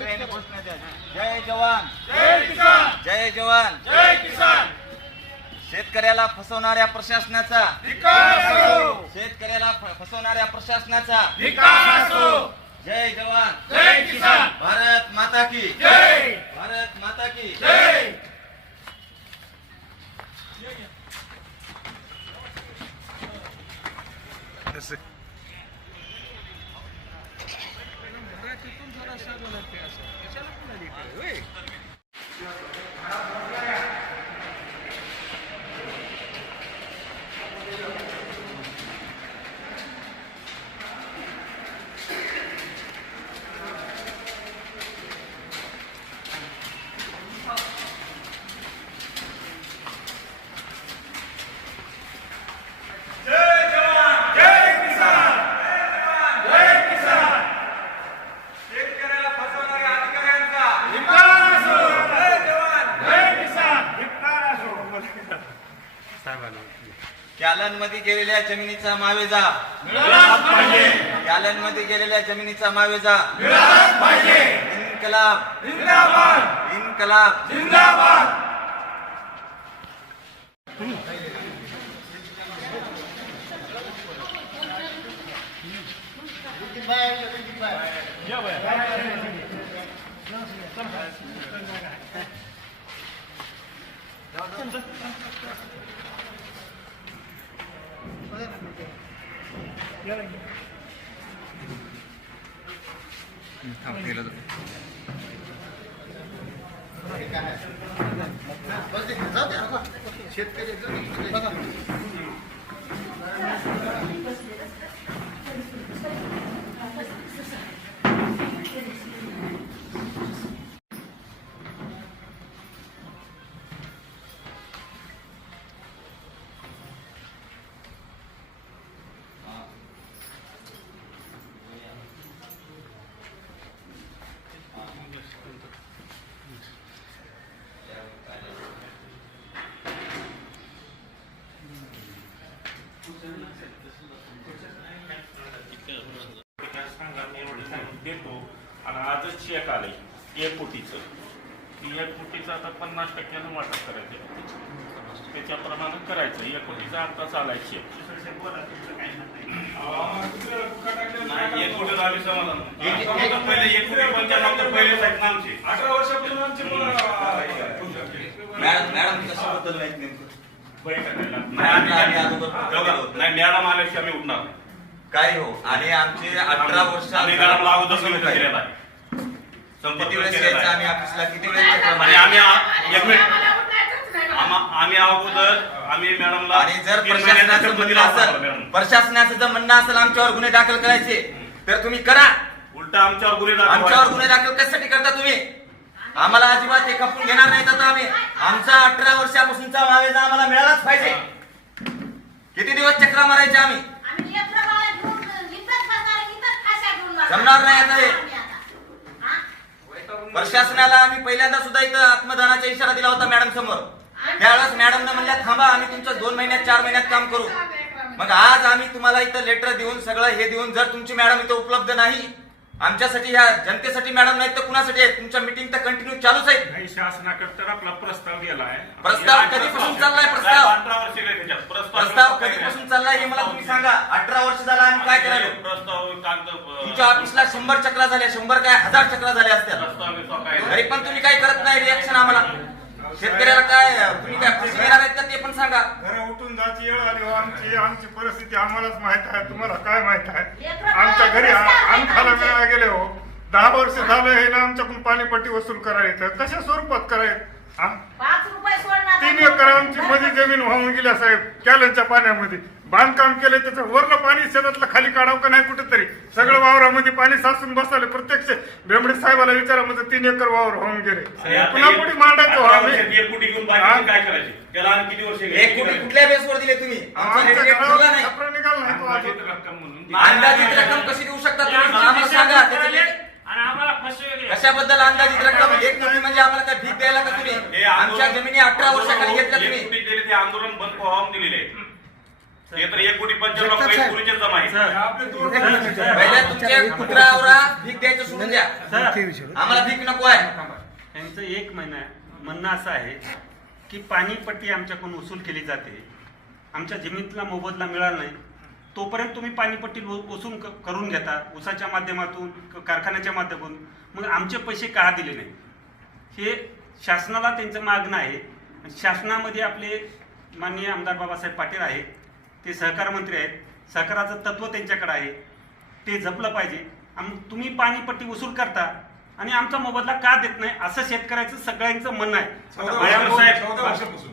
सगळ्यांनी घोषणा द्या. जय जवान जय किसान, जय जवान जय किसान. शेतकऱ्याला फसवणाऱ्या प्रशासनाचा धिक्कार असो, शेतकऱ्याला फसवणाऱ्या प्रशासनाचा धिक्कार असो. जय जवान जय किसान, भारत माता की जय, भारत माता की जय. कॅलनमध्ये गेलेल्या जमिनीचा मावेजा मिळालाच पाहिजे, कॅलनमध्ये गेलेल्या जमिनीचा मावेजा मिळालाच पाहिजे. इन्कलाब जिंदाबाद, इन्कलाब जिंदाबाद. देतो आणि आजच चेक आलंय 1 कोटीचं. 1 कोटीचं आता 50% वाटप करायचं, त्याच्याप्रमाणे करायचं. 1 कोटीचा आता चालायचे 1 कोटी झाली समाधान. पहिले 1 कोटी 95 पहिले साहेब आमचे 18 वर्षापूर्वी आमचे मॅडम कशाबद्दल माहित नेमकं नाही मॅडम आल्याशी आम्ही उठणार नाही. काय हो आणि आमचे 18 वर्ष आम्ही मॅडमला अगोदर संपर्क केलेला आहे. किती वेळेस यायचं आम्ही ऑफिसला किती वेळेस आणि आम्ही अगोदर आम्ही मॅडमला आणि जर प्रशासनाचं म्हणणं असेल प्रशासनाचं जर म्हणणं असेल आमच्यावर गुन्हे दाखल करायचे तर तुम्ही करा. उलट आमच्यावर गुन्हे आमच्यावर गुन्हे दाखल कशासाठी करता तुम्ही? आम्हाला अजिबात हे खपून घेणार नाहीत. आता आम्ही आमचा 18 वर्षापासूनचा मावेजा आम्हाला मिळालाच पाहिजे. किती दिवस चक्रा मारायचे आम्ही? जमणार नाही आता हे. प्रशासनाला आम्ही पहिल्यांदा सुद्धा इथं आत्मदानाचा इशारा दिला होता मॅडम समोर. त्यावेळेस मॅडमने म्हणल्या थांबा आम्ही तुमचं 2 महिन्यात 4 महिन्यात काम करू. मग आज आम्ही तुम्हाला इथं लेटर देऊन सगळं हे देऊन जर तुमची मॅडम इथं उपलब्ध नाही, आमच्यासाठी ह्या जनतेसाठी मॅडम नाही तर कुणासाठी आहे? तुमच्या मीटिंग तर कंटिन्यू चालूच आहेत. नाही शासनाकडे आपला प्रस्ताव गेलाय. प्रस्ताव कधीपासून चाललाय? प्रस्ताव 18 वर्ष त्याच्यात प्रस्ताव कधीपासून चाललाय हे मला तुम्ही सांगा. 18 वर्ष झाला आम्ही काय करायलो? प्रस्ताव तुमच्या ऑफिसला 100 चक्रा झाल्या, 100 काय 1000 चक्रा झाल्या असत्या. तरी पण तुम्ही काय करत नाही रिएक्शन आम्हाला. शेतकऱ्याला काय तुम्ही काय खुशी घेणार आहेत का ते पण सांगा. घरा उठून जायची वेळ आली हो. आमची परिस्थिती आम्हालाच माहित आहे, तुम्हाला काय माहित आहे? आमच्या घरी अन्न खायला मिळायला गेले हो. 10 वर्ष झालं हे ना आमच्याकडून पाणीपट्टी वसूल करायचं. कशा स्वरूपात करायचं? 3 एकर आमची माझी जमीन वाहून गेल्या साहेब कॅलनच्या पाण्यामध्ये. बांधकाम केले त्याचं वरलं पाणी शेतातलं खाली काढावं का नाही कुठेतरी. सगळं वावरामध्ये पाणी साचून बसले. प्रत्यक्ष बेंबडे साहेबाला विचारा म्हणजे 3 एकर वावर वाहून गेले. पुन्हा पुढे मांडायचं आम्ही. 1 कोटी घेऊन बाकी काय करायचे? त्याला आणि किती वर्ष 1 कोटी कुठल्या बेसवर दिले तुम्ही? आमचा आमच्या रेट ठरला घरावर नाही. छपरा निघाला नाही तो अजून. रक्कम म्हणून अंदाजित रक्कम कशी देऊ शकता तुम्ही? आम्हाला सांगा. कशाबद्दल अंदाजित रक्कम? 1 कोटी म्हणजे आम्हाला काय भीक द्यायला का तुम्ही? आमच्या जमिनी 18 वर्षाखाली घेतल्या तुम्ही. ते आंदोलन बंद व्हावून दिलेले आहे. ते तर 1,95,00,000 पैसे पुरीचे जमा आहे. पहिल्या तुमच्या कुत्र्यावर भीक द्यायचं सोडून द्या. आम्हाला भीक नको आहे. यांचं एक म्हणणं असं आहे की पाणीपट्टी आमच्याकडून वसूल केली जाते, आमच्या जमिनीतला मोबदला मिळाला नाही तोपर्यंत तुम्ही पाणीपट्टी वसूल करून घेता ऊसाच्या माध्यमातून कारखान्याच्या माध्यमातून, मग आमचे पैसे का दिले नाही? हे शासनाला त्यांचं मागणं आहे. शासनामध्ये आपले माननीय आमदार बाबासाहेब पाटील आहेत, ते सहकार मंत्री आहेत, सहकाराचं तत्व त्यांच्याकडे आहे, ते जपलं पाहिजे. तुम्ही पाणीपट्टी वसूल करता आणि आमचा मोबदला का देत नाही असं शेतकऱ्याचं सगळ्यांचं म्हणणं आहे.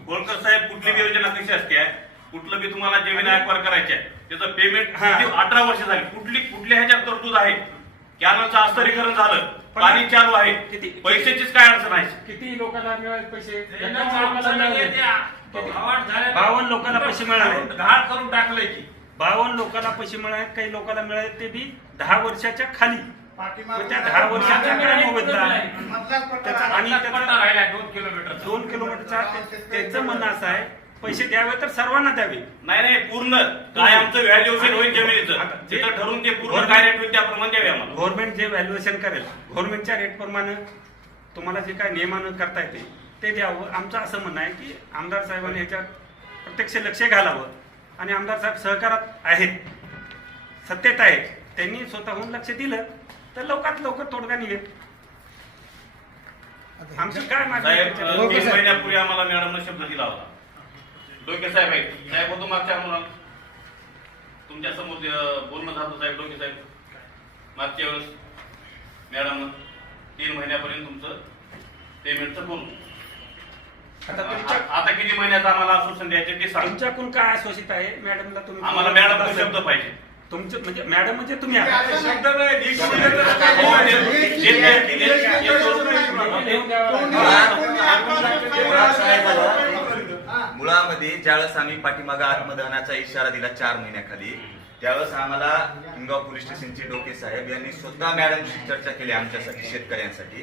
गोळकर साहेब कुठली बी योजना कशी असते, कुठलं बी तुम्हाला जमीन ऍक्वायर करायची आहे त्याचं पेमेंट 18 वर्ष झाली, कुठल्या ह्याच्यात तरतूद आहे? कॅनलचं अस्तरीकरण झालं, पाणी चालू आहे, पैशाचीच काय अडचण आहे? किती लोकांना मिळाले पैसे? 52 लोकांना पैसे मिळाले, घाट करून टाकलंय की 52 लोकांना पैसे मिळाले. काही लोकांना मिळाले ते बी 10 वर्षाच्या खाली. मग त्या 10 वर्षाचा काय मोबदला त्याचा आणि 2 किलोमीटरचा त्यांचं म्हणणं असं आहे पैसे द्यावे तर सर्वांना द्यावे. नाही पूर्ण काय आमचं व्हॅल्युएशन होईल जमिनीचं तिथं ठरवून ते पूर्ण काय रेट होईल त्याप्रमाणे द्यावे आम्हाला. गव्हर्नमेंट जे व्हॅल्युएशन करेल गव्हर्नमेंटच्या रेट प्रमाणे तुम्हाला जे काय नियमानं करता येते ते द्यावं. आमचं असं म्हणणं आहे की आमदार साहेबांनी ह्याच्यात प्रत्यक्ष लक्ष घालावं आणि आमदार साहेब सहकारात आहेत, सत्तेत आहेत, त्यांनी स्वतःहून लक्ष दिलं तर लवकरात लवकर तोडगा निघेल. आमची काय मागणी आहे? साहेब 3 महिन्यापूर्वी आम्हाला मॅडमने शब्द दिला होता. डोके साहेब आहेत, साहेब होतो मागच्या आम्हाला तुमच्या समोर बोलणं झालं साहेब. डोके साहेब मागच्या वेळेस मॅडम 3 महिन्यापर्यंत तुमचं पेमेंटचं बोलू. आता किती महिन्याचं आम्हाला आश्वासन द्यायचे ते सांग. तुमच्याकडून काय आश्वासित आहे मॅडमला? तुम्ही आम्हाला मॅडमचा शब्द पाहिजे. तुमचं म्हणजे मॅडम म्हणजे तुम्ही आहात. मुळामध्ये ज्यावेळेस आम्ही पाठीमागे आत्मदहनाचा इशारा दिला 4 महिन्याखाली, त्यावेळेस आम्हाला हिंगाव पोलीस स्टेशनचे डोके साहेब यांनी स्वतः मॅडमशी चर्चा केली आमच्यासाठी, शेतकऱ्यांसाठी,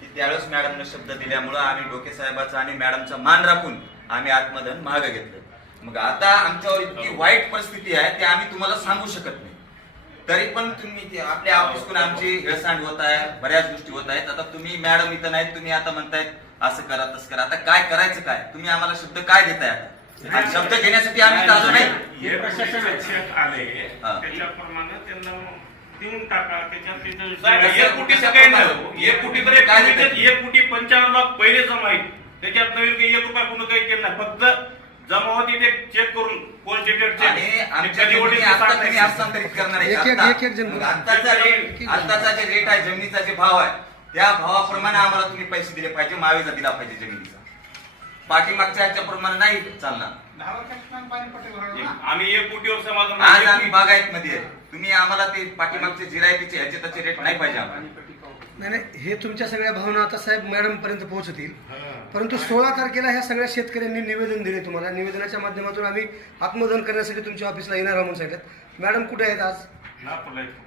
की त्यावेळेस मॅडमने शब्द दिल्यामुळं आम्ही डोके साहेबाचा आणि मॅडमचा मान राखून आम्ही आत्मदहन मागे घेतलं. मग आता आमच्यावर इतकी वाईट परिस्थिती आहे ते आम्ही तुम्हाला सांगू शकत नाही. तरी पण तुम्ही आपल्या ऑफिसकडून आमची हेळसांड होत आहे, बऱ्याच गोष्टी होत आहेत. आता तुम्ही मॅडम इथं नाहीत, तुम्ही आता म्हणतायत असं करा तसं करा. आता काय करायचं काय? तुम्ही आम्हाला शब्द काय देताय? आता आणि शब्द घेण्यासाठी आम्ही ताजो नाही. हे प्रशासन आले त्याच्याप्रमाणे त्यांना देऊन टाका. त्याच्यात 1 कोटीचं काही नाही. 1 कोटी तर 1,95,00,000 पहिले जमा आहेत. त्याच्यात नवीन काही 1 रुपया कुठं काही केलं नाही. फक्त जमा होती ते चेक करून कोण चेक आणि आमच्या जमिनी आता तुम्ही हस्तांतरित करणार आहे. आताचा जे रेट आहे, जमिनीचा जे भाव आहे, त्या भावाप्रमाणे आम्हाला तुम्ही पैसे दिले पाहिजे, मावेजा दिला पाहिजे जमिनीचा. पाठीमागच्या ह्याच्या प्रमाणे नाही चालणार. आम्ही 1 कोटीवर समाधान. आज आम्ही बागायत मध्ये आहे, तुम्ही आम्हाला ते पाठीमागचे जिरायतीचे ह्याचे त्याचे रेट नाही पाहिजे आम्हाला. नाही, हे तुमच्या सगळ्या भावना आता साहेब मॅडम पर्यंत पोहोचतील. परंतु 16 तारखेला ह्या सगळ्या शेतकऱ्यांनी निवेदन दिले तुम्हाला. निवेदनाच्या माध्यमातून आम्ही आत्मदहन करण्यासाठी तुमच्या ऑफिसला येणार म्हणून सांगितलं. मॅडम कुठे आहेत आज?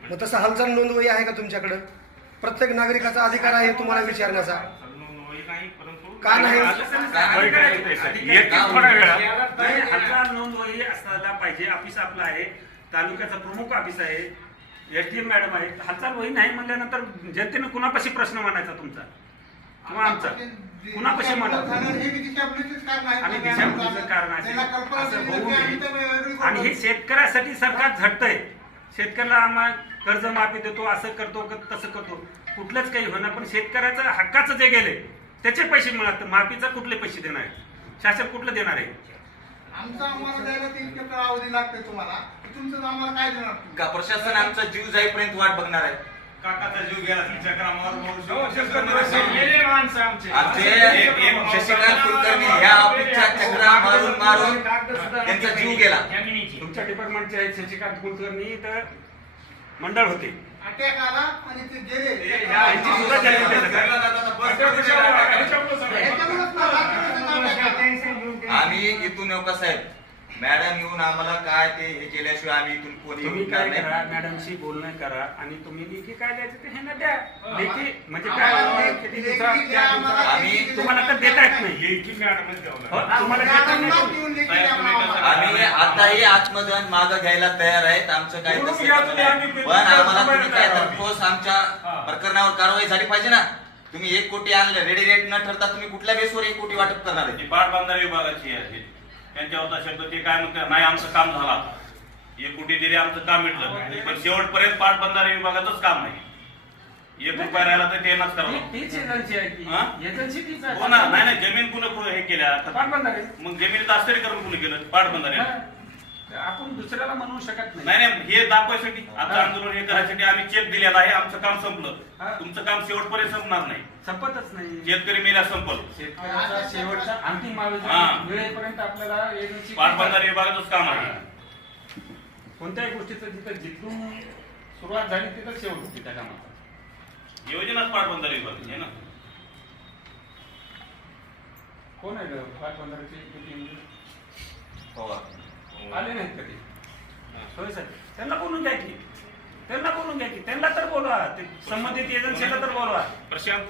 मग तसं हालचाल नोंदवही आहे का तुमच्याकडे? प्रत्येक नागरिकाचा अधिकार आहे तुम्हाला विचारण्याचा. का नाही? नोंदवही असायला पाहिजे. ऑफिस आपलं आहे, तालुक्याचा प्रमुख ऑफिस आहे, एसडीएम मॅडम आहे. हालचाल वही नाही म्हणल्यानंतर जनतेने कुणापाशी प्रश्न मांडायचा तुमचा किंवा आमचा? कुणापाशी मांडायचा? आणि दिशाभूलीचं कारण असं होऊ नये. आणि हे शेतकऱ्यासाठी सरकार झटतंय. शेतकऱ्याला आम्हाला कर्ज माफी देतो, असं करतो, तसं करतो, कुठलंच काही होणार. पण शेतकऱ्याचं हक्काचं जे गेले त्याचे पैसे मिळत, माफीचा कुठले पैसे देणार आहे? शासन कुठलं देणार आहे? का प्रशासन आमचा जीव जाईपर्यंत वाट बघणार आहे? काकाचा जीव गेला तुमच्या कामावर. आमचे शशिकांत कुलकर्णी ह्या ऑफिसच्या चक्रा मारून मारून त्यांचा जीव गेला. तुमच्या डिपार्टमेंटचे आहेत शशिकांत कुलकर्णी, तर मंडळ होते, आम्ही इथून येऊ का साहेब? मॅडम येऊन आम्हाला काय ते हे केल्याशिवाय आम्ही इथून तुम्ही कोणी काय करा, मॅडमशी बोलणं करा आणि तुम्ही लेखी काय द्यायचं ते ह्यांना द्या. लेखी म्हणजे काय, आम्ही तुम्हाला तर देतायत नाही लेखी मॅडमच द्यावं हो, लागेल. तुम्हाला देता नाही. आम्ही आताही आत्मदान मागं घ्यायला तयार आहेत. आमचं काय बोलून तसं घ्या नाही. तुम्ही, आम्ही पण आम्हाला पेपर तुम्ही काय तर तयार ठोस आमच्या प्रकरणावर कारवाई झाली पाहिजे ना. तुम्ही 1 कोटी आणलं, रेडी रेट न ठरता तुम्ही कुठल्या बेसवर 1 कोटी वाटप करणार आहे? ती पाटबंधारे विभागाची आहे त्यांच्या होता शब्द ते काय म्हणतात नाही आमचं काम झालं आता. 1 कोटी दिले आमचं काम मिटलं पण शेवटपर्यंत पाटबंधारे विभागाचंच काम नाही. 1 रुपया राहिला तर ते नाच करावं. तीच एजन्सी आहे की हा? एजन्सी तीच आहे. हो ना नाही नाही जमीन कुणा हे केल्या पाटबंधारे. मग जमिनीत आश्चर्यकरण कुणी केलं पाटबंधारे. हा. आपण दुसऱ्याला म्हणू शकत नाही नाही हे दाखवायसाठी आता आंदोलन हे करायसाठी आम्ही चेक दिलेला आहे. आमचं काम संपलं. हा. तुमचं काम शेवटपर्यंत संपणार नाही. संपतच नाही. शेतकरी मेला संपल. शेतकऱ्याचा शेवटचा अंतिम हा. आवेदन वेळेपर्यंत आपल्याला एजन्सी पाटबंधारे विभागाचंच काम आहे. कोणत्याही गोष्टीचं जिथं जिथून सुरुवात झाली तिथं शेवट होती त्या कामाचा. योजनाच पाटबंधारे विभाग आहे ना. कोण आहे पाटबंधाराची meeting? पवार. आले नाहीत कधी. होय सर त्यांना बोलून घ्या की त्यांना तर बोलवा. ते संबंधित एजन्सीला तर बोलवा. प्रशांत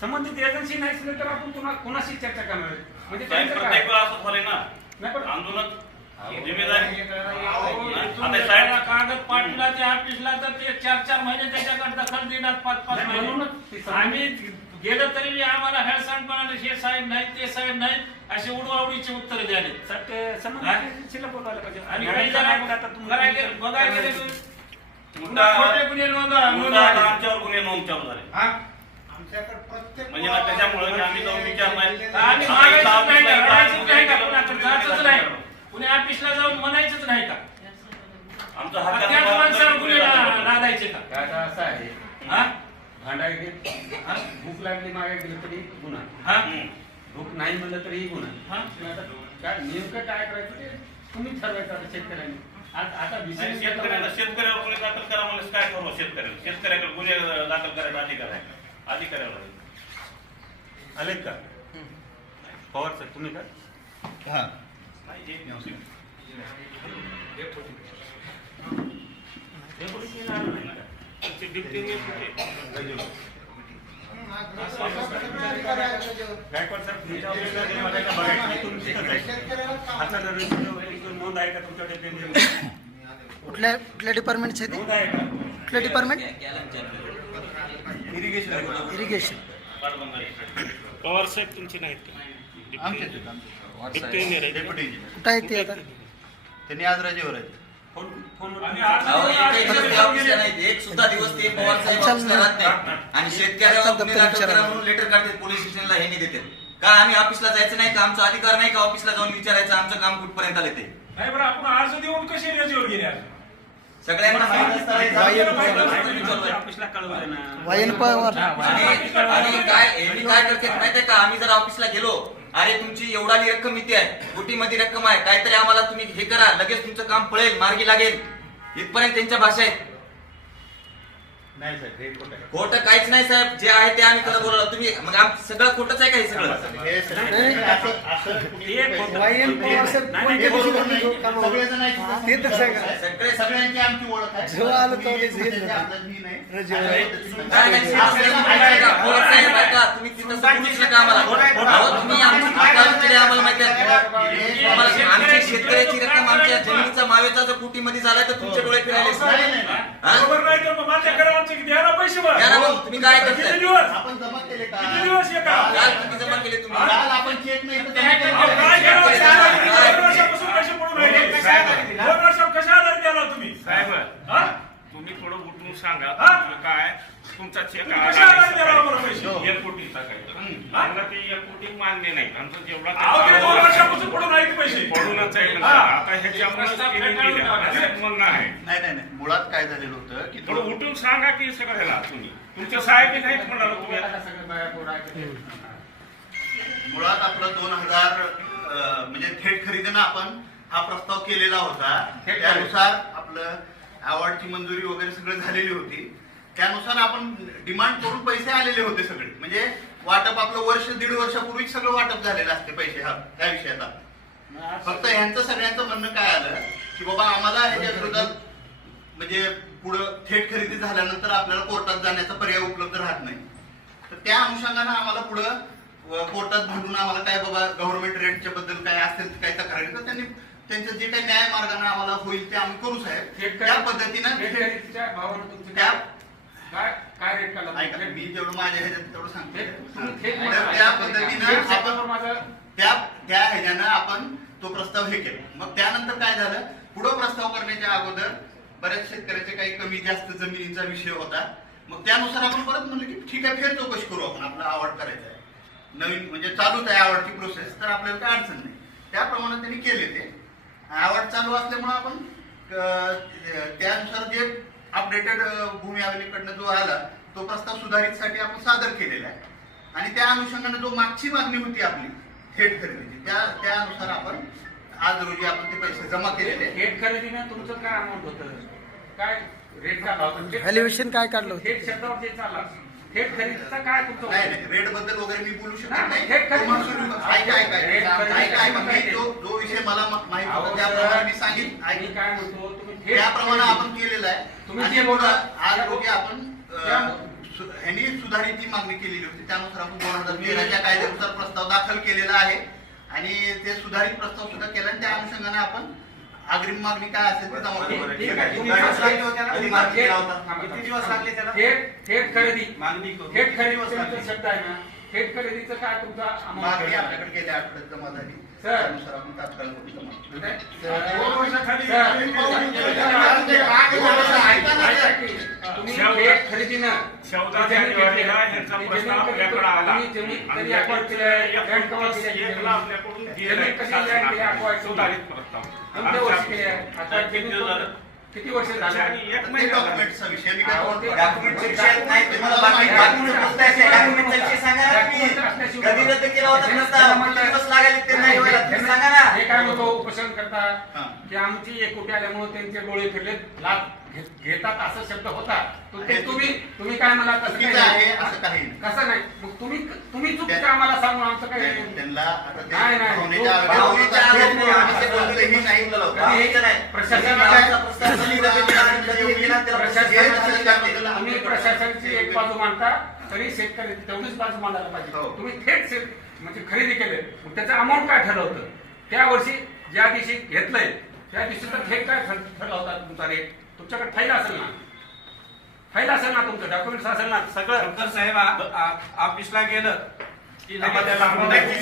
संबंधित एजन्सी नाही असले तर आपण कुणाशी चर्चा करणार आहे? म्हणजे साहेब त्यांचं प्रत्येक काय? वेळा असं झालंय ना नाही पण आंदोलन जिम्मेदारी आता साहेब कागद पाटलाच्या ऑफिसला तर ते 4-4 महिने त्याच्याकडे दखल देणार 5-5 नाही, महिने. म्हणूनच ते समजून- आम्ही गेलं तरी बी आम्हाला हेळसांडपणाने हे साहेब नाही ते साहेब नाही असे उडवाउडीचे उत्तर द्याले. सर, ते संबंधित एजन्सीला बोलवायला पाहिजे. आणि मॅडम काही जर जरा ऐकलं आता तुम्ही- बघायला गेले तर मुद्दा खोटे गुन्हे मुद्दा नोंदवले. आमच्यावर गुन्हे नोंद चालू झाले हा? म्हणजे ना त्याच्यामुळे की आम्ही जाऊन विचार नाही आम्ही आता इथं मागायचंच नाही का? ऑफिसला रडायचंच नाही का? इथं कुणाकडे जायचंच नाही. कुणी ऑफिसला जाऊन म्हणायचंच नाही का? आमचं त्याच माणसाला गुन्हे लादायचे का? कायदा असा आहे हा? भांडायला भूक लागली मागायला गेलं तरी गुन्हा. हा? भूक नाही म्हणलं तरी गुन्हा. हा? आता काय नेमकं काय करायचं ते तुम्ही ठरवायचं आता शेतकऱ्यांनी. आता विषय शेतकऱ्यावर गुन्हे दाखल करा म्हणजे काय करू शेतकऱ्याकडे गुन्हे दाखल करायचा अधिकार आहे अधिकाऱ्यावर आले का पवार सर तुम्ही का गायकवाड साहेब तुमच्या ऑफिसला जे बघायला बघायचं तुम्ही तिथंच आहे. आता जर नोंद आहे का तुमच्या डेप्युटी कुठल्या डिपार्टमेंटचे ते नोंद आहे का कुठलं डिपार्टमेंट इरिगेशन इरिगेशन पवार साहेब तुमची नाहीत डेप्युटी कुठं आहे ते आता त्यांनी आज रजेवर आहे. फोनवर अहो, एकही दिवस त्या ऑफिसला नाहीत. एक सुद्धा दिवस ते पवार साहेब ऑफिसला राहत नाही. आणि शेतकऱ्यावर गुन्हे दाखल करा म्हणून लेटर काढतात पोलीस स्टेशनला हे नाही देतात. का आम्ही ऑफिसला जायचं नाही का? आमचा अधिकार नाही का ऑफिसला जाऊन विचारायचं आमचं काम कुठपर्यंत आले ते? नाही बरं आपण अर्ज देऊन कसे रजेवर गेले आज? सगळ्यांना माहित असतं हे चालू आहे. ऑफिसला कळवलं ना वायन पवार आणि काय यांनी काय करतात माहितीये का? आम्ही जर ऑफिसला गेलो, अरे तुमची एवढाली रक्कम इथे आहे, कोटीमध्ये रक्कम आहे, काहीतरी आम्हाला तुम्ही हे करा, लगेच तुमचं काम पळेल, मार्गी लागेल, इथपर्यंत त्यांच्या भाषा आहेत. नाही साहेब हे खोटं आहे. खोटं काहीच नाही साहेब, जे आहे ते आम्ही खरं बोललो. तुम्ही मग सगळं खोटंच आहे का हे सगळं? हे असं वायन पवार साहेब कोणत्या दिवशी बंद ठेवू कामावर? सगळेजण आहेत. ते तर सांगा. सगळ्यांची आमची ओळख आहे. जेव्हा आलो तेव्हा तेच घेतलं. त्याची अंदाज मी नाही. रजेवर आहे. काय नाही, माहिती का? पोलीस साहेब आहे का? तुम्ही तिथं बोलूच नका आम्हाला. अहो, तुम्ही आमची तक्रार केली आम्हाला माहिती आहे. आम्हाला आमच्या शेतकऱ्याची रक्कम आमच्या जमिनीचा मावेचा जर कोटीमध्ये झालाय तर तुमचे डोळे फिरायले. हा? बरोबर नाही तर मग माझ्या घरावर द्या ना पैसे बरं. या ना मग, तुम्ही काय किती करताय? दिवस आपण जमा केले का? किती दिवस हे का? काल किती जमा केले तुम्ही? काल आपण चेक नाही तर जमा केले. अहो, काय केलं? 2 वर्षापासून पैसे पडून राहिले. 2 वर्षात कशा आधार द्याला तुम्ही? साहेब हा? तुम्ही थोडं उठून सांगा हा? तुमचं काय तुमचा चेक तुम्ही कशा आधार द्याला आम्हाला पैसे? 1 कोटीचा काय मला ते 1 कोटी मान्य नाही आमचं जेवढा अहो, ते 2 वर्षापासून पडून राहिले पैसे. पडूनच आहे हा. आता ह्याच्यामुळे असं म्हणणं आहे नाही नाही नाही मुळात काय झालेलं होतं की थोडं उठून सांगा की सगळ्याला तुम्ही तुमच्या साहेब बी नाहीत म्हणाला तुम्ही आता सगळं बाया पोरं आहेत. मुळात आपलं 2000 म्हणजे थेट खरेदीनं आपण हा प्रस्ताव केलेला होता. थेट त्यानुसार आपलं अवॉर्डची मंजुरी वगैरे सगळं झालेली होती. त्यानुसार आपण डिमांड करून पैसे आलेले होते सगळे. म्हणजे वाटप आपलं वर्ष 1.5 वर्षापूर्वी सगळं वाटप झालेलं असते पैसे ह्या विषयात. फक्त ह्यांचं सगळ्यांचं म्हणणं काय आलं की बाबा आम्हाला ह्याच्या विरोधात म्हणजे पुढं थेट खरेदी झाल्यानंतर आपल्याला कोर्टात जाण्याचा पर्याय उपलब्ध राहत नाही. तर त्या अनुषंगानं आम्हाला पुढं कोर्टात भांडून आम्हाला काय बाबा गव्हर्नमेंट रेटच्या बद्दल काय असेल काय तक्रारी तर त्यांनी त्यांचं जे काही न्याय मार्गाने आम्हाला होईल ते आम्ही करू साहेब. त्या पद्धतीनं शेतकऱ्याच्या भावानं तुमचं त्या काय रेट काढला ऐका मी जेवढं माझ्या ह्याच्यात तेवढं सांगतो. तुम्ही थेट तर त्या पद्धतीनं आपण माझं त्या ह्याच्यानं आपण तो प्रस्ताव हे केला. मग त्यानंतर काय झालं, पुढं प्रस्ताव करण्याच्या अगोदर बऱ्याच शेतकऱ्याचे काही कमी जास्त जमिनीचा विषय होता. मग त्यानुसार आपण परत म्हणलं की ठीक आहे फेर चौकशी करू आपण, आपला आवड करायचा आहे नवीन म्हणजे चालूच आहे आवडची प्रोसेस तर आपल्याला काय अडचण नाही. त्याप्रमाणे त्यांनी केले ते आवड चालू असल्यामुळे आपण त्यानुसार जे अपडेटेड भूमी अभिलेखकडनं जो आला तो प्रस्ताव सुधारितसाठी आपण सादर केलेला आहे. आणि त्या अनुषंगाने जो मागची मागणी होती आपली थेट खरेदीची त्यानुसार आपण आज रोजी आपण ते पैसे जमा केलेले. थेट खरेदीनं तुमचं काय अमाऊंट होतं, काय रेट काढला होता, व्हॅल्युएशन काय काढलं होतं? थेट शब्दावर जे चालला थेट खरेदीचा काय तुमचं नाही नाही रेट बद्दल वगैरे मी बोलू शकत नाही, नाही. थेट खरेदी. ऐका मी जो विषय मला माहित होता त्याप्रमाणे मी सांगितलं. मी काय म्हणतो तुम्ही थेट त्याप्रमाणे आपण केलेलं आहे. तुम्ही आणि जे बोला आज रोजी आपण ह्यांनी सुधारित मागणी केलेली होती त्यानुसार आपण 2013च्या कायद्यानुसार प्रस्ताव दाखल केलेला आहे आणि ते सुधारित प्रस्ताव सुद्धा केला आणि त्या अनुषंगाने आपण अग्रिम मागणी काय असेल ते जमा करू. ठीक आहे. किती दिवस लागले होते ना? कधी मागणी केला होता? किती दिवस लागले त्याला? थेट खरेदी मागणी करू. थेट खरेदीचा शब्द आहे ना, थेट खरेदीचं काय तुमचा मागणी अमाऊंट आपल्याकडे गेल्या आठवड्यात जमा झाली सर. त्यानुसार आपण तात्काळ करू जमा. तुम्ही थेट खरेदीनं 14 जानेवारीला ह्याचा प्रस्ताव आपल्याकडे आला आणि आपल्याकडून सुधारित प्रस्ताव किती वर्ष झाले? एक ते महिना डॉक्युमेंटचा विषय मी काय बोलतो. डॉक्युमेंटचा विषय नाही तुम्हाला बाकी डॉक्युमेंट प्रस्तावाचे डॉक्युमेंटचा विषय सांगा ना तुम्ही. कधी रद्द केला होता प्रस्ताव किती दिवस लागले ते नाही व्हायला तुम्ही सांगा ना. हे काय म्हणतो उपोषण करता हा. की आमची एकोटी आल्यामुळे त्यांचे डोळे फिरले लाभ घेतात असा शब्द होता. हे तुम्ही काय म्हणा तसं चुकीचं काही आहे नाही. असं काही नाही. कसं नाही मग तुम्ही चुकीचं आम्हाला सांगून आमचं काही त्यांना आता ते नाही, नाही. भावनेच्या भावनेच्या आधारे नाही, आम्ही ते आधारे बोलतोही नाही. भावनेचं नाही. प्रशासनाचा प्रस्ताव कधी रद्द केला आणि कधी केला त्याला प्रशासनाची प्रशासनाची तुम्ही प्रशासनाची एक बाजू मांडता तरी शेतकरी तेवढीच बाजू मांडायला पाहिजे. हो. तुम्ही थेट म्हणजे खरेदी केले मग त्याचं अमाऊंट काय ठरवतं त्या वर्षी ज्या दिवशी घेतलंय त्या दिवशीचा थेट काय ठरला होता तुमचा रेट तुमच्याकडे फाईल असेल ना, फाईल असेल ना तुमचं डॉक्युमेंट्स असेल ना सगळं. शंकर साहेब ऑफिसला गेलं की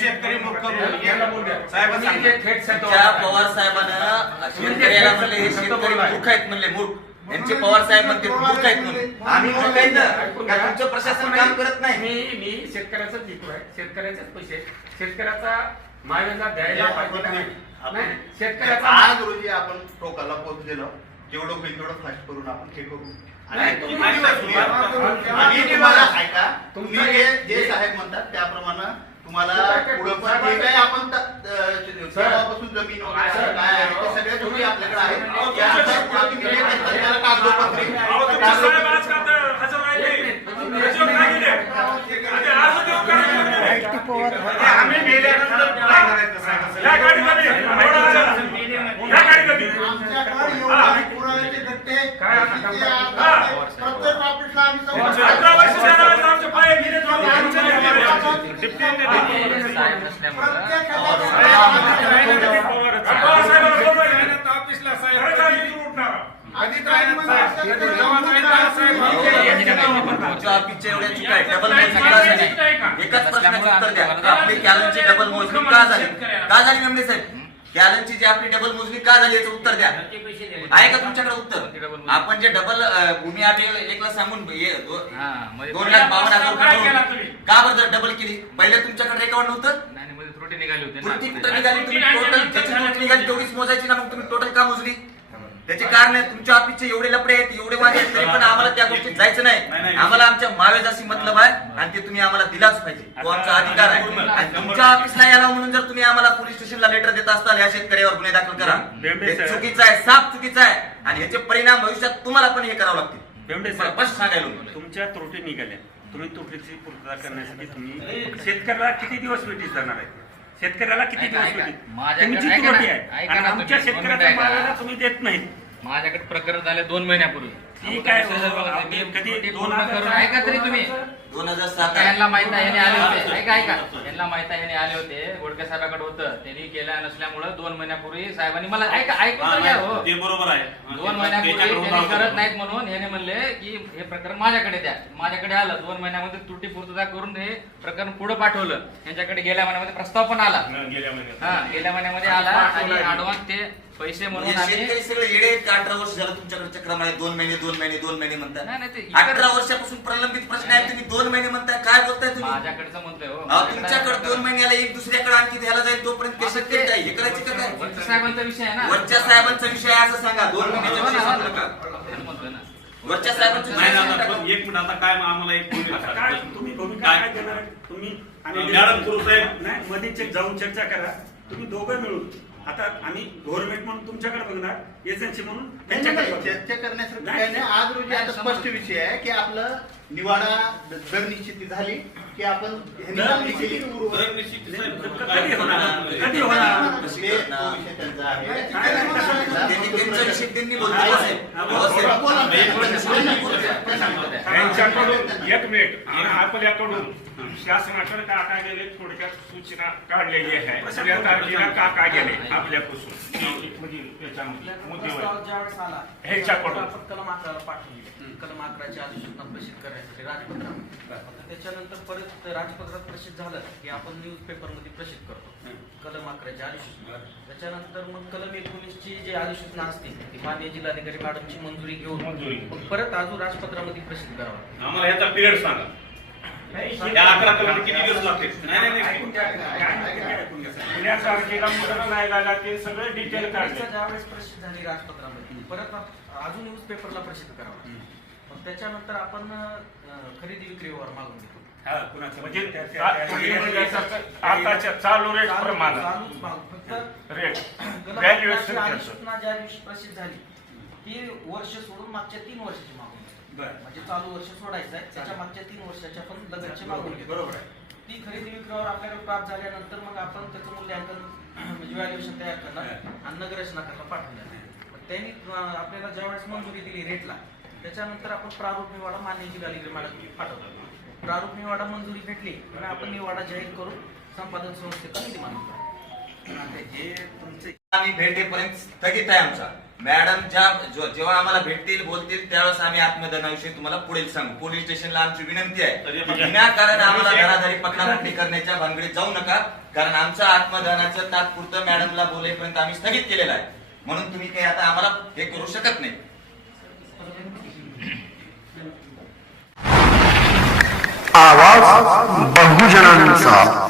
शेतकरी मूर्ख याला बोल द्या. साहेब तुम्ही जे थेट त्या पवार साहेबांना शेतकऱ्याला म्हणले हे शेतकरी मूर्ख आहेत म्हणले मूर्ख. यांचे पवार साहेब म्हणते मूर्ख आहेत म्हणून आम्ही मूर्ख आहेत ना? का तुमचं प्रशासन काम करत नाही? मी शेतकऱ्याचाच लिखू आहे, शेतकऱ्याचेच पैसे शेतकऱ्याचा मायवेला द्यायला पाहिजे का नाही? नाही, शेतकऱ्याचा आज रोजी आपण टोकाला पोहोचलेलो जेवढं होईल तेवढं फास्ट करून आपण हे करू. नाही, तुम्ही- आणि तुम्हाला ऐका तुम्ही जे साहेब म्हणतात त्याप्रमाणे तुम्हाला पुढं पण जे काही आपण तेव्हापासून जमीन वगैरे काय आहे ते सगळ्या गोष्टी आपल्याकडे आहेत. त्यानुसार पुढं तुम्ही जे करता त्याला कागदोपत्री आम्ही गेल्यानंतर काय करायचं साहेब? आमच्याकडे एवढे पुराव्याचे गट्टे प्रत्येक ऑफिसला आम्ही तुमच्या ऑफिसच्या एवढ्या चुका आहेत. डबल मोजणी का झाली? एकाच प्रश्नाचं उत्तर द्या. आपली कॅलनची डबल मोजणी का झाली? का झाली मेमणे साहेब? कॅलनची जी आपली डबल मोजणी का झाली याचं उत्तर द्या. आहे का तुमच्याकडे उत्तर? आपण जे डबल भूमी एकला सांगून 2,52,000 रुपये का बरं डबल केली? पहिले तुमच्याकडे रेकॉर्ड नव्हतं? त्रुटी निघाली होती त्रुटी कुठं निघाली? तुम्ही टोटल त्याची त्रुटी निघाली तेवढीच मोजायची ना. मग तुम्ही टोटल का मोजली? त्याचे कारण आहे तुमच्या ऑफिसचे एवढे लपडे आहेत एवढे वाद आहेत तरी पण आम्हाला त्या गोष्टीत जायचं नाही. आम्हाला आमच्या मावेजाशी मतलब आहे आणि ते तुम्ही आम्हाला दिलाच पाहिजे. तो आमचा अधिकार आहे. आणि तुमच्या ऑफिसला याला म्हणून जर तुम्ही आम्हाला पोलीस स्टेशनला लेटर देत असताल या शेतकऱ्यावर गुन्हे दाखल करा हे चुकीचं आहे, साफ चुकीचं आहे आणि ह्याचे परिणाम भविष्यात तुम्हाला पण हे करावं लागतील. स्पष्ट सांगायला तुमच्या त्रुटी निघाल्या तुम्ही त्रुटीची पूर्तता करण्यासाठी तुम्ही शेतकऱ्याला किती दिवस वेटीस जाणार आहे? शेतकऱ्याला किती दिवस वेटीस? तुमची त्रुटी आहे आणि आमच्या शेतकऱ्याच्या मालाला तुम्ही देत नाही. माझ्याकडे प्रकरण झाले 2 महिन्यापूर्वी. ठीक आहे कधी 2000 ऐका तरी तुम्ही 2007 यांना माहित आहे ह्याने आले होते ऐका यांना माहित आहे ह्याने आले होते गोडके साहेबाकडे होतं त्यांनी केलं नसल्यामुळे 2 महिन्यापूर्वी साहेबांनी मला ऐकून तर घ्या हो. ते बरोबर आहे 2 महिन्यापूर्वी त्यांनी करत नाहीत म्हणून ह्याने म्हणले की हे प्रकरण माझ्याकडे द्या. माझ्याकडे आलं 2 महिन्यामध्ये त्रुटी पूर्तता करून हे प्रकरण पुढे पाठवलं. यांच्याकडे गेल्या महिन्यामध्ये प्रस्ताव पण आला. गेल्या महिन्यात गेल्या महिन्यामध्ये आला आणि ऍडव्हान्स ते पैसे म्हणून म्हणजे आम्ही शेतकरी सगळे येडे आहेत का? 18 वर्ष झालं तुमच्याकडे चक्र मारे 2 महिने म्हणतात. नाही, ते 18 वर्षापासून प्रलंबित प्रश्न आहे, तुम्ही 2 महिने म्हणताय, काय बोलताय तुम्ही? माझ्याकडचं म्हणतोय हो. तुमच्याकडे 2 महिन्याला एक दुसऱ्याकडे आणखी द्यायला जाईल, तोपर्यंत ते शेतकरी काय हे करायचे का काय? वरच्या साहेबांचा विषय आहे ना. वरच्या साहेबांचा विषय आहे असं सांगा. 2 महिन्याच्या विषय सांगू नका. म्हणतोय ना. वरच्या साहेबांचा नाही विषय ना, आता सांगा. पण 1 मिनिट आता काय आम्हाला एक आता काय तुम्ही भूमिका काय? काय देणार आहे? तुम्ही आणि मॅडम गुरु साहेब नाही मध्ये जाऊन चर्चा करा. तुम्ही दोघं मिळून आता आम्ही गव्हर्नमेंट म्हणून तुमच्याकडे बघणार, एजन्सी म्हणून त्यांच्याकडे बघणार. चर्चा करण्यासारखं काही नाही. आज रोजी आता स्पष्ट विषय आहे की आपलं निवाडा दर निश्चिती झाली की आपण ह्यांनी मागणी केली की उर्वरित दर निश्चित साहेब, कधी होणार? कधी होणार? ते तो विषय त्यांचा आहे. त्यांचा विषय त्यांनी बोलतो त्यांच्याकडून 1 मिनिट आणि आपल्याकडून शासनाकडे का काय गेले थोडक्यात सूचना काढलेली आहे. या तारखेला का काय गेले आपल्यापासून म्हणजे त्याच्यामध्ये मुद्देवर ह्याच्याकडून कलम 11 पाठवली. कलम 11ची अधिसूचना प्रसिद्ध करण्यासाठी राजपत्रामध्ये. त्याच्यानंतर परत राजपत्रात प्रसिद्ध झालं की आपण न्यूज पेपरमध्ये प्रसिद्ध करतो कलम 11ची अधिसूचना. त्याच्यानंतर मग कलम 19ची जी अधिसूचना असते ती माननीय जिल्हाधिकारी मॅडमची मंजुरी घेऊन मग परत अजून राजपत्रामध्ये प्रसिद्ध करावं. आम्हाला याचा पिरियड सांगा. या 11 कलम किती दिवस लागतील? ऐकून घ्या. या तारखेला मुद्रा नाही झाला ते सगळे डिटेल काढले. ज्यावेळेस प्रसिद्ध झाली राजपत्रामध्ये परत अजून न्यूज पेपरला प्रसिद्ध करावं. मग त्याच्यानंतर आपण खरेदी विक्री व्यवहार मागून घेतो. हा, कुणाचं म्हणजे म्हणजे तुम्ही म्हणल्यासारखं आताच्या चालू रेट प्रमाणे चालूच मागून फक्त रेट कलम व्हॅल्युएशन 11ची अधिसूचना ज्या दिवशी प्रसिद्ध झाली ती वर्ष सोडून मागच्या 3 वर्षाची मागून घेतो. बरं. म्हणजे चालू वर्ष सोडायचं आहे त्याच्या मागच्या 3 वर्षाच्या पण लगतची मागून घेतो. बरोबर आहे. ती खरेदी विक्रीवर आपल्याकडे प्राप्त झाल्यानंतर मग आपण त्याचं मूल्यांकन म्हणजे व्हॅल्युएशन तयार करणार आणि नगररचनाकरता पाठवणार. त्यांनी आपल्याला ज्यावेळेस मंजुरी दिली रेटला त्याच्यानंतर आपण प्रारूप निवाडा मान्य जिल्हाधिकारी मॅडम पाठवतो. प्रारूप निवाडा मंजुरी भेटली तर आपण निवाडा जाहीर करून संपादन संस्थेचा निधी मानतो. हे तुमचे आम्ही भेटेपर्यंत स्थगित आहे आमचा. मॅडम जेव्हा आम्हाला भेटतील बोलतील त्यावेळेस आम्ही आत्मदहनाविषयी तुम्हाला पुढे सांगू. पोलीस स्टेशनला आमची विनंती आहे, विनाकारण आम्हाला धराधरी पकडापकडी करण्याच्या भानगडीत जाऊ नका. कारण आमचं आत्मदहनाचं तात्पुरतं मॅडमला बोलेपर्यंत आम्ही स्थगित केलेलं आहे. म्हणून तुम्ही काही आता आम्हाला हे करू शकत नाही. आवाज बहुजनांचा